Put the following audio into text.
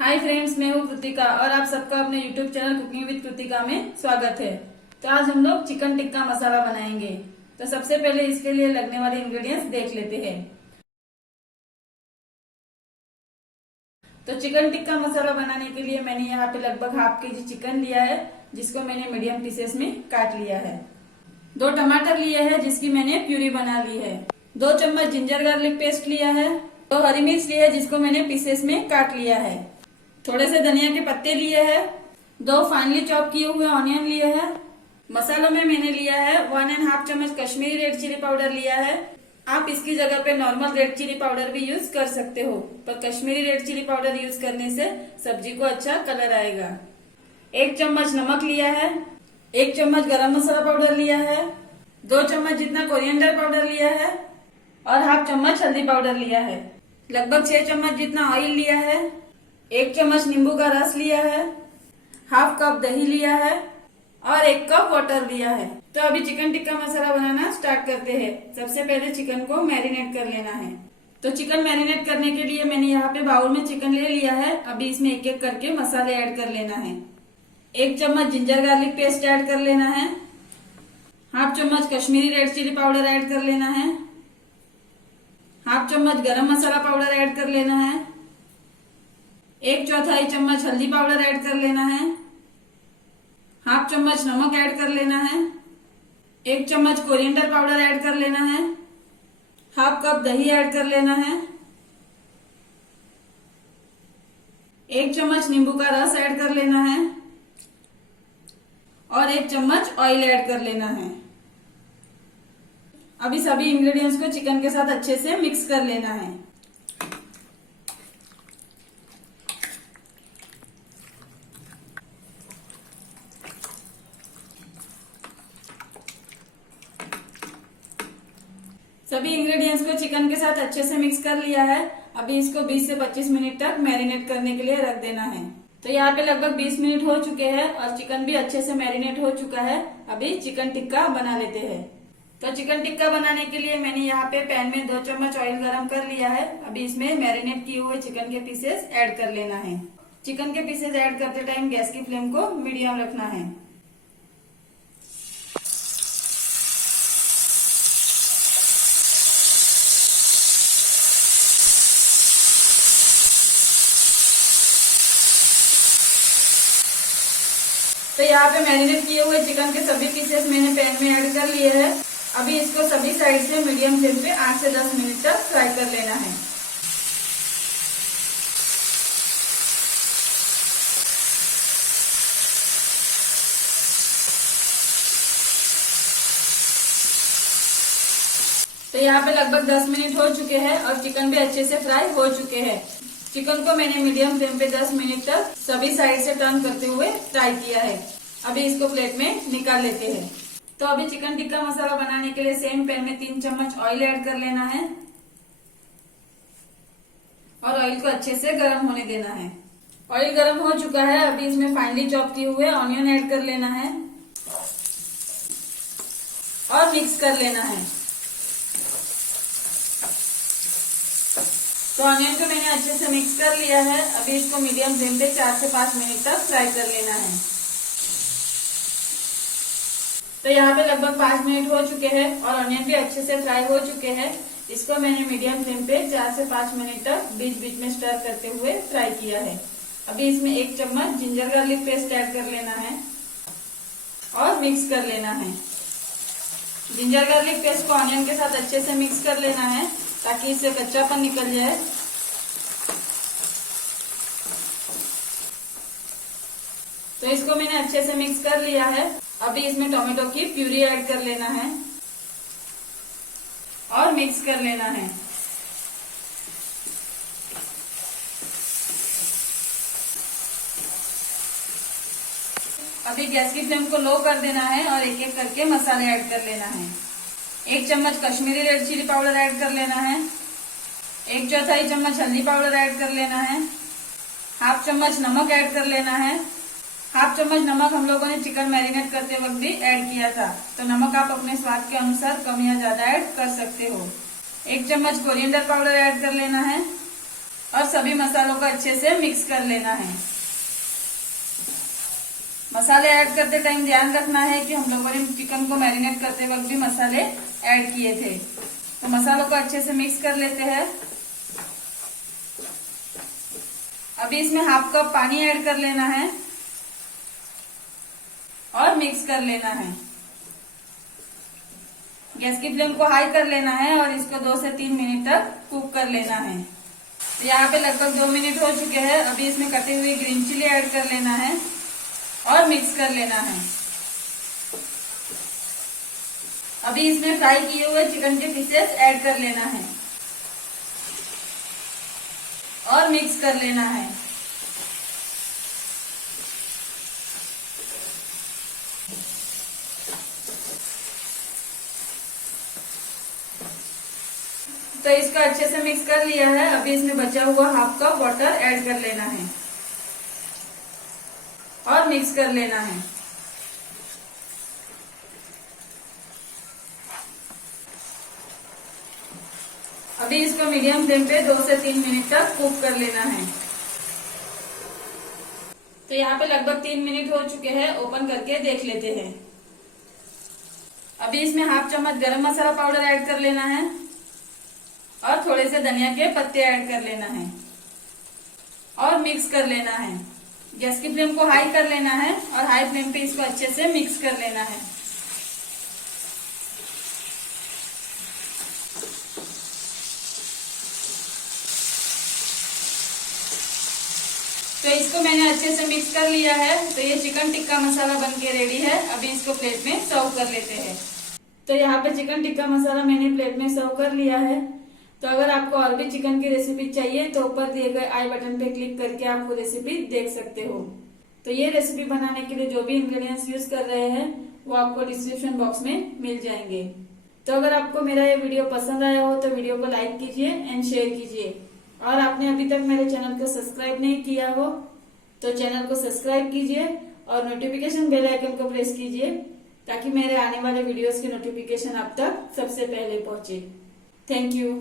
Hi friends, मैं हूँ कृतिका और आप सबका अपने YouTube channel cooking with Kritika में स्वागत है। तो आज हम लोग चिकन टिक्का मसाला बनाएंगे। तो सबसे पहले इसके लिए लगने वाले इंग्रेडिएंट्स देख लेते हैं। तो चिकन टिक्का मसाला बनाने के लिए मैंने यहाँ पे लगभग हाफ केजी चिकन लिया है, जिसको मैंने मीडियम पीसेस में काट लिया है। 2 टमाटर लिए हैं, जिसकी मैंने प्यूरी बना ली है। 2 चम्मच जिंजर गार्लिक पेस्ट लिया है। 2 हरी मिर्च लिए है, जिसको मैंने पीसेस में काट लिया है। थोड़े से धनिया के पत्ते लिए हैं। 2 फाइनली चॉप किए हुए ऑनियन लिए हैं। मसालों में मैंने लिया है 1.5 चम्मच कश्मीरी रेड चिली पाउडर लिया है। आप इसकी जगह पे नॉर्मल रेड चिली पाउडर भी यूज कर सकते हो, पर Kashmiri red chilli powder use करने से सब्जी को अच्छा कलर आएगा। 1 चम्मच नमक लिया है। 1 चम्मच गरम मसाला पाउडर लिया है। 2 चम्मच जितना कोरिएंडर पाउडर लिया है और हाफ चम्मच हल्दी पाउडर लिया है। लगभग 6 चम्मच जितना ऑयल लिया है। 1 चम्मच नींबू का रस लिया है। हाफ कप दही लिया है और 1 कप वाटर लिया है। तो अभी चिकन टिक्का मसाला बनाना स्टार्ट करते हैं। सबसे पहले चिकन को मैरिनेट कर लेना है। तो चिकन मैरिनेट करने के लिए मैंने यहाँ पे बाउल में चिकन ले लिया है। अभी इसमें एक एक करके मसाले ऐड कर लेना है। 1 चम्मच जिंजर गार्लिक पेस्ट ऐड कर लेना है। हाफ चम्मच Kashmiri red chilli powder add कर लेना है। हाफ चम्मच गरम मसाला पाउडर ऐड कर लेना है। 1/4 चम्मच हल्दी पाउडर ऐड कर लेना है। हाफ चम्मच नमक ऐड कर लेना है। 1 चम्मच कोरिएंडर पाउडर ऐड कर लेना है। हाफ कप दही ऐड कर लेना है। 1 चम्मच नींबू का रस ऐड कर लेना है और 1 चम्मच ऑयल ऐड कर लेना है। अभी सभी इंग्रेडिएंट्स को चिकन के साथ अच्छे से मिक्स कर लेना है। सभी इंग्रेडिएंट्स को चिकन के साथ अच्छे से मिक्स कर लिया है। अभी इसको 20 से 25 मिनट तक मैरिनेट करने के लिए रख देना है। तो यहाँ पे लगभग 20 मिनट हो चुके हैं और चिकन भी अच्छे से मैरिनेट हो चुका है। अभी चिकन टिक्का बना लेते हैं। तो चिकन टिक्का बनाने के लिए मैंने यहाँ पे पैन में 2 चम्मच ऑयल गरम कर लिया है। अभी इसमें मैरिनेट किए हुए चिकन के पीसेस ऐड कर लेना है। चिकन के पीसेस ऐड करते टाइम गैस की फ्लेम को मीडियम रखना है। तो यहाँ पे मैरिनेट किए हुए चिकन के सभी पीसेस मैंने पैन में ऐड कर लिए हैं। अभी इसको सभी साइड से मीडियम फ्लेम पे 8 से 10 मिनट तक फ्राई कर लेना है। तो यहाँ पे लगभग 10 मिनट हो चुके हैं और चिकन भी अच्छे से फ्राई हो चुके हैं। चिकन को मैंने मीडियम फ्लेम पे 10 मिनट तक सभी साइड से टर्न करते हुए फ्राई किया है। अभी इसको प्लेट में निकाल लेते हैं। तो अभी चिकन टिक्का मसाला बनाने के लिए सेम पैन में 3 चम्मच ऑयल ऐड कर लेना है और ऑयल को अच्छे से गर्म होने देना है। ऑयल गर्म हो चुका है। अभी इसमें फाइनली चॉप किए हुए ऑनियन ऐड कर लेना है और मिक्स कर लेना है। तो ऑनियन को मैंने अच्छे से मिक्स कर लिया है। अभी इसको मीडियम फ्लेम पे 4 से 5 मिनट तक फ्राई कर लेना है। तो यहाँ पे लगभग 5 मिनट हो चुके हैं और ऑनियन भी अच्छे से फ्राई हो चुके हैं। इसको मैंने मीडियम फ्लेम पे 4 से 5 मिनट तक बीच बीच में स्टर करते हुए फ्राई किया है। अभी इसमें 1 चम्मच जिंजर गार्लिक पेस्ट ऐड कर लेना है और मिक्स कर लेना है। जिंजर गार्लिक पेस्ट को ऑनियन के साथ अच्छे से मिक्स कर लेना है ताकि इससे कच्चापन निकल जाए। तो इसको मैंने अच्छे से मिक्स कर लिया है। अभी इसमें टोमेटो की प्यूरी ऐड कर लेना है और मिक्स कर लेना है। अभी गैस की फ्लेम को लो कर देना है और एक एक करके मसाले ऐड कर लेना है। 1 चम्मच Kashmiri red chilli powder add कर लेना है। 1/4 चम्मच हल्दी पाउडर ऐड कर लेना है। हाफ चम्मच नमक ऐड कर लेना है। हाफ चम्मच नमक हम लोगों ने चिकन मैरिनेट करते वक्त भी ऐड किया था, तो नमक आप अपने स्वाद के अनुसार कम या ज्यादा ऐड कर सकते हो। 1 चम्मच कोरिएंडर पाउडर ऐड कर लेना है और सभी मसालों को अच्छे से मिक्स कर लेना है। मसाले ऐड करते टाइम ध्यान रखना है कि हम लोगों ने चिकन को मैरिनेट करते वक्त भी मसाले ऐड किए थे। तो मसालों को अच्छे से मिक्स कर लेते हैं। अभी इसमें हाफ कप पानी ऐड कर लेना है और मिक्स कर लेना है। गैस की फ्लेम को हाई कर लेना है और इसको 2 से 3 मिनट तक कुक कर लेना है। तो यहाँ पे लगभग 2 मिनट हो चुके हैं। अभी इसमें कटे हुए ग्रीन चिली ऐड कर लेना है और मिक्स कर लेना है। अभी इसमें फ्राई किए हुए चिकन के पीसेस ऐड कर लेना है और मिक्स कर लेना है। तो इसको अच्छे से मिक्स कर लिया है। अभी इसमें बचा हुआ हाफ कप वाटर ऐड कर लेना है और मिक्स कर लेना है। अभी इसको मीडियम फ्लेम पे 2 से 3 मिनट तक कुक कर लेना है। तो यहाँ पे लगभग 3 मिनट हो चुके हैं। ओपन करके देख लेते हैं। अभी इसमें हाफ चम्मच गरम मसाला पाउडर ऐड कर लेना है और थोड़े से धनिया के पत्ते ऐड कर लेना है और मिक्स कर लेना है। गैस की फ्लेम को हाई कर लेना है और हाई फ्लेम पे इसको अच्छे से मिक्स कर लेना है। तो इसको मैंने अच्छे से मिक्स कर लिया है। तो ये चिकन टिक्का मसाला बनके रेडी है। अभी इसको प्लेट में सर्व कर लेते हैं। तो यहाँ पे चिकन टिक्का मसाला मैंने प्लेट में सर्व कर लिया है। तो अगर आपको और भी चिकन की रेसिपी चाहिए तो ऊपर दिए गए आई बटन पे क्लिक करके आप वो रेसिपी देख सकते हो। तो ये रेसिपी बनाने के लिए जो भी इंग्रेडिएंट्स यूज कर रहे हैं वो आपको डिस्क्रिप्शन बॉक्स में मिल जाएंगे। तो अगर आपको मेरा ये वीडियो पसंद आया हो तो वीडियो को लाइक कीजिए एंड शेयर कीजिए। और आपने अभी तक मेरे चैनल को सब्सक्राइब नहीं किया हो तो चैनल को सब्सक्राइब कीजिए और नोटिफिकेशन बेल आइकन को प्रेस कीजिए ताकि मेरे आने वाले वीडियोस की नोटिफिकेशन आप तक सबसे पहले पहुंचे। Thank you.